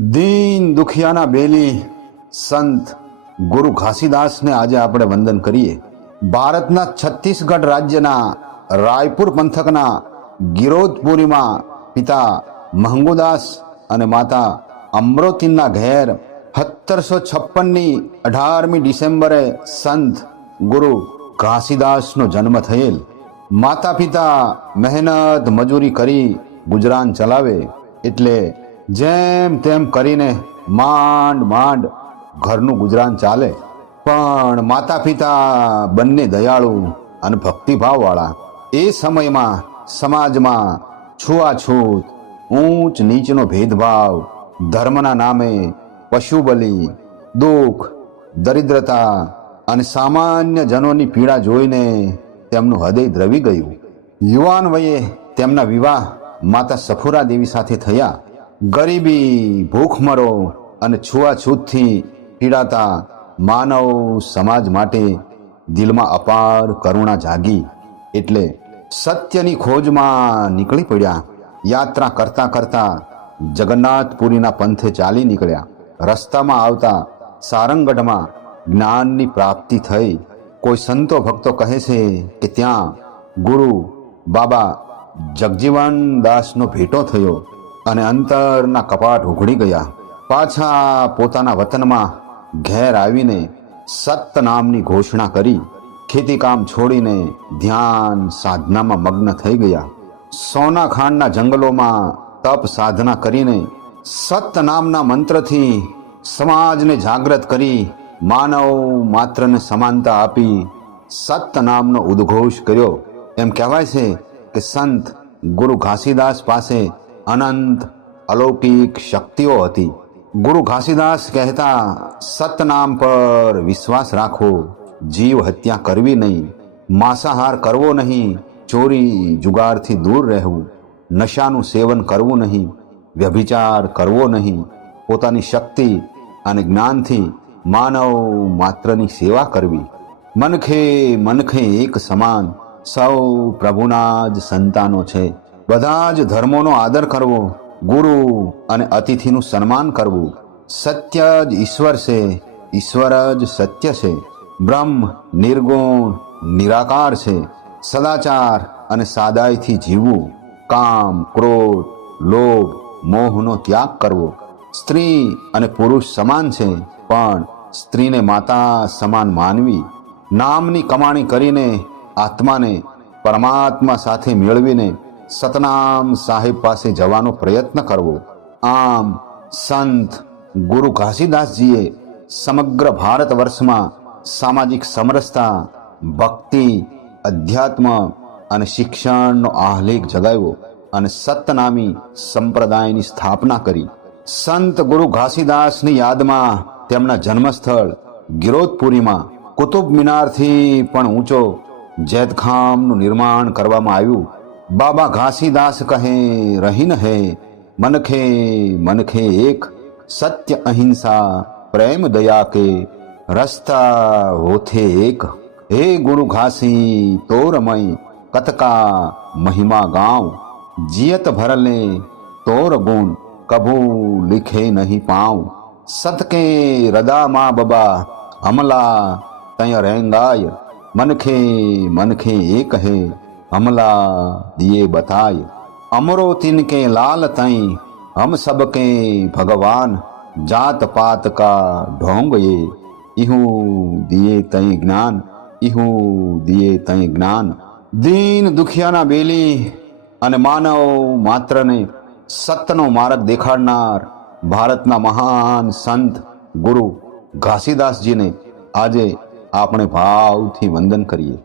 દીન દુખિયાના બેલી સંત ગુરુ ઘાસીદાસને આજે આપણે વંદન કરીએ. ભારતના છત્તીસગઢ રાજ્યના રાયપુર પંથકના ગિરોધપુરીમાં પિતા મહંગુદાસ અને માતા અમરોતીનના ઘેર 1756ની 18મી ડિસેમ્બરે સંત ગુરુ ઘાસીદાસનો જન્મ થયેલ. માતા પિતા મહેનત મજૂરી કરી ગુજરાન ચલાવે એટલે જેમ તેમ કરીને માંડ ઘરનું ગુજરાન ચાલે. પણ માતા પિતા બંને દયાળુ અને ભક્તિભાવવાળા. એ સમયમાં સમાજમાં છૂઆછૂત, ઊંચ નીચનો ભેદભાવ, ધર્મના નામે પશુબલિ, દુઃખ, દરિદ્રતા અને સામાન્ય જનોની પીડા જોઈને તેમનું હૃદય દ્રવી ગયું. યુવાન વયે તેમના વિવાહ માતા સફુરા દેવી સાથે થયા. ગરીબી, ભૂખમરો અને છૂઆછૂતથી પીડાતા માનવ સમાજ માટે દિલમાં અપાર કરુણા જાગી એટલે સત્યની ખોજમાં નીકળી પડ્યા. યાત્રા કરતા કરતા જગન્નાથપુરીના પંથે ચાલી નીકળ્યા. રસ્તામાં આવતા સારંગઢમાં જ્ઞાનની પ્રાપ્તિ થઈ. કોઈ સંતો ભક્તો કહે છે કે ત્યાં ગુરુ બાબા જગજીવન દાસનો ભેટો થયો અને અંતરના કપાટ ઉઘડી ગયા. પાછા પોતાના વતનમાં ઘેર આવીને સત નામની ઘોષણા કરી. ખેતીકામ છોડીને ધ્યાન સાધનામાં મગ્ન થઈ ગયા. સોના ખાંડના જંગલોમાં તપ સાધના કરીને સત નામના મંત્રથી સમાજને જાગૃત કરી માનવ માત્રને સમાનતા આપી સત નામનો ઉદ્ઘોષ કર્યો. એમ કહેવાય છે કે સંત ગુરુ ઘાસીદાસ પાસે અનંત અલૌકિક શક્તિઓ હતી. ગુરુ ઘાસીદાસ કહેતા, સતનામ પર વિશ્વાસ રાખો, જીવ હત્યા કરવી નહીં, માંસાહાર કરવો નહીં, ચોરી જુગારથી દૂર રહેવું, નશાનું સેવન કરવું નહીં, વ્યભિચાર કરવો નહીં, પોતાની શક્તિ અને જ્ઞાનથી માનવ માત્રની સેવા કરવી, મનખે એક સમાન, સૌ પ્રભુના જ સંતાનો છે, બધા જ ધર્મોનો આદર કરવો, ગુરુ અને અતિથિનું સન્માન કરવું, સત્ય જ ઈશ્વર છે, ઈશ્વર જ સત્ય છે, બ્રહ્મ નિર્ગુણ નિરાકાર છે, સદાચાર અને સાદાઈથી જીવવું, કામ ક્રોધ લોભ મોહનો ત્યાગ કરવો, સ્ત્રી અને પુરુષ સમાન છે પણ સ્ત્રીને માતા સમાન માનવી, નામની કમાણી કરીને આત્માને પરમાત્મા સાથે મેળવીને સતનામ સાહેબ પાસે જવાનો પ્રયત્ન કરવો. આમ સંત ગુરુ ઘાસીદાસજીએ સમગ્ર ભારત વર્ષમાં સામાજિક સમરસતા, ભક્તિ, અધ્યાત્મ અને શિક્ષણનો આહ્લેખ જગાવ્યો અને સતનામી સંપ્રદાયની સ્થાપના કરી. સંત ગુરુ ઘાસીદાસની યાદમાં તેમના જન્મસ્થળ ગિરોધપુરીમાં કુતુબ મિનારથી પણ ઊંચો જૈતખામનું નિર્માણ કરવામાં આવ્યું. બાબા ઘાસીદાસ કહે, રહીન હે મનખે એક, સત્ય અહિંસા પ્રેમ દયા કે, રસ્તા હોથે એક. હે ગુરુ ઘાસી તોરમય કતકા મહિમા ગાँव, जियत भरले तोर गुण कभू लिखे नहीं पाँव, सतके रदा माँ बबा हमला तय रेंगाय, मनखे एक है हमला दिए बताय, अमरो तिनके लाल तई हम सबके भगवान, जात पात का ढोंग ये इहू दिए तय ज्ञान, इहू दिए तय ज्ञान. દીન દુખિયાના બેલી અને માનવ માત્રને સત્યનો માર્ગ દેખાડનાર ભારતના મહાન સંત ગુરુ ઘાસીદાસજીને આજે આપણે ભાવથી વંદન કરીએ.